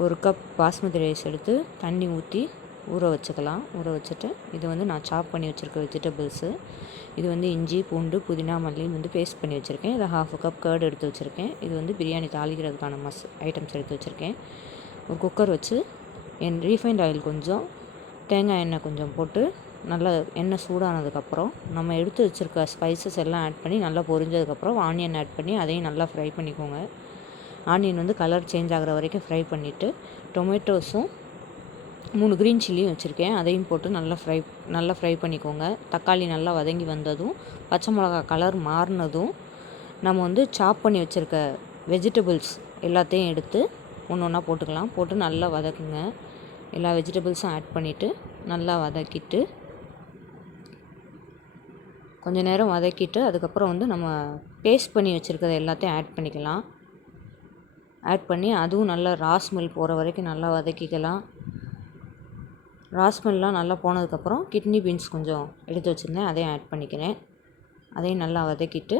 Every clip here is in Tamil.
1 கப் பாஸ்மதி ரைஸ் எடுத்து தண்ணி ஊற்றி ஊற வச்சுக்கலாம். ஊற வச்சுட்டு இது வந்து நான் சாப் பண்ணி வச்சுருக்க வெஜிடபிள்ஸு. இது வந்து இஞ்சி, பூண்டு, புதினா, மல்லின்னு வந்து பேஸ்ட் பண்ணி வச்சுருக்கேன். இதை 1/2 கப் கர்ட் எடுத்து வச்சுருக்கேன். இது வந்து பிரியாணி தாளிக்கிறதுக்கான ஐட்டம்ஸ் எடுத்து வச்சுருக்கேன். ஒரு குக்கர் வச்சு ரீஃபைண்ட் ஆயில் கொஞ்சம், தேங்காய் எண்ணெய் கொஞ்சம் போட்டு நல்லா எண்ணெய் சூடானதுக்கப்புறம் நம்ம எடுத்து வச்சுருக்க ஸ்பைசஸ் எல்லாம் ஆட் பண்ணி நல்லா பொரிஞ்சதுக்கப்புறம் ஆனியன் ஆட் பண்ணி அதையும் நல்லா ஃப்ரை பண்ணிக்கோங்க. ஆனியன் வந்து கலர் சேஞ்ச் ஆகிற வரைக்கும் ஃப்ரை பண்ணிவிட்டு டொமேட்டோஸும் 3 க்ரீன் சில்லியும் வச்சுருக்கேன். அதையும் போட்டு நல்லா ஃப்ரை பண்ணிக்கோங்க. தக்காளி நல்லா வதங்கி வந்ததும் பச்சை மிளகா கலர் மாறினதும் நம்ம வந்து சாப் பண்ணி வச்சுருக்க வெஜிடபிள்ஸ் எல்லாத்தையும் எடுத்து ஒன்று ஒன்றா போட்டுக்கலாம். போட்டு நல்லா வதக்குங்க. எல்லா வெஜிடபிள்ஸும் ஆட் பண்ணிவிட்டு நல்லா வதக்கிட்டு கொஞ்சம் நேரம் வதக்கிட்டு அதுக்கப்புறம் வந்து நம்ம பேஸ்ட் பண்ணி வச்சுருக்கிறத எல்லாத்தையும் ஆட் பண்ணிக்கலாம். ஆட் பண்ணி அதுவும் நல்லா ரா ஸ்மெல் போகிற வரைக்கும் நல்லா வதக்கிக்கலாம். ரா ஸ்மெல்லாம் நல்லா போனதுக்கப்புறம் கிட்னி பீன்ஸ் கொஞ்சம் எடுத்து வச்சுருந்தேன், அதையும் ஆட் பண்ணிக்கிறேன். அதையும் நல்லா வதக்கிட்டு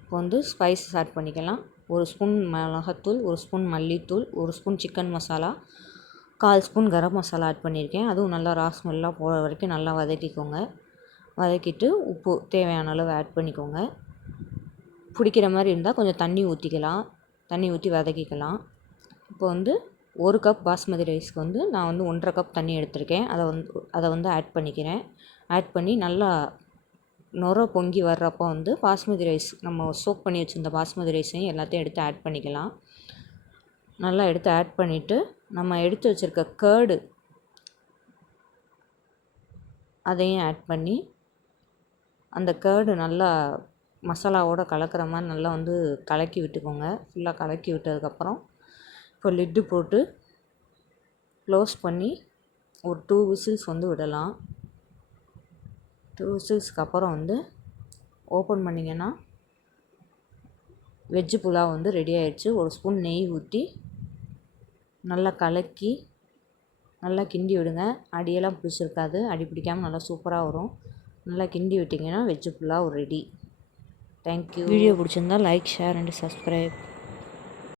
இப்போ வந்து ஸ்பைசஸ் ஆட் பண்ணிக்கலாம். 1 ஸ்பூன் மிளகாத்தூள், 1 ஸ்பூன் மல்லித்தூள், 1 spoon chicken masala, 1/4 spoon garam masala add பண்ணியிருக்கேன். அதுவும் நல்லா ரா ஸ்மெல்லாம் போகிற வரைக்கும் நல்லா வதக்கிக்கோங்க. வதக்கிட்டு உப்பு தேவையான அளவு ஆட் பண்ணிக்கோங்க. பிடிக்கிற மாதிரி இருந்தால் கொஞ்சம் தண்ணி ஊற்றிக்கலாம். தண்ணி ஊற்றி வதக்கிக்கலாம். இப்போ வந்து 1 கப் பாஸ்மதி ரைஸ்க்கு வந்து நான் வந்து 1/2 கப் தண்ணி எடுத்திருக்கேன். அதை வந்து ஆட் பண்ணிக்கிறேன். ஆட் பண்ணி நல்லா நுர பொங்கி வர்றப்போ வந்து பாஸ்மதி ரைஸ் நம்ம சோக் பண்ணி வச்சுருந்த பாஸ்மதி ரைஸையும் எல்லாத்தையும் எடுத்து ஆட் பண்ணிக்கலாம். நல்லா எடுத்து ஆட் பண்ணிவிட்டு நம்ம எடுத்து வச்சுருக்க கர்டு அதையும் ஆட் பண்ணி அந்த கர்டு நல்லா மசாலாவோடு கலக்கிற மாதிரி நல்லா வந்து கலக்கி விட்டுக்கோங்க. ஃபுல்லாக கலக்கி விட்டதுக்கப்புறம் இப்போ லிட்டு போட்டு க்ளோஸ் பண்ணி ஒரு 2 விசில்ஸ் வந்து விடலாம். 2 விசில்ஸ்க்கு அப்புறம் வந்து ஓப்பன் பண்ணிங்கன்னா வெஜ்ஜு புலாவ் வந்து ரெடி ஆகிடுச்சு. 1 ஸ்பூன் நெய் ஊற்றி நல்லா கலக்கி நல்லா கிண்டி விடுங்க. அடியெல்லாம் பிடிச்சிருக்காது. அடி பிடிக்காமல் நல்லா சூப்பராக வரும். நல்லா கிண்டி விட்டிங்கன்னா veg pulao ready. Thank you. Video பிடிச்சிருந்தா லைக், ஷேர் அண்ட் சப்ஸ்கிரைப்.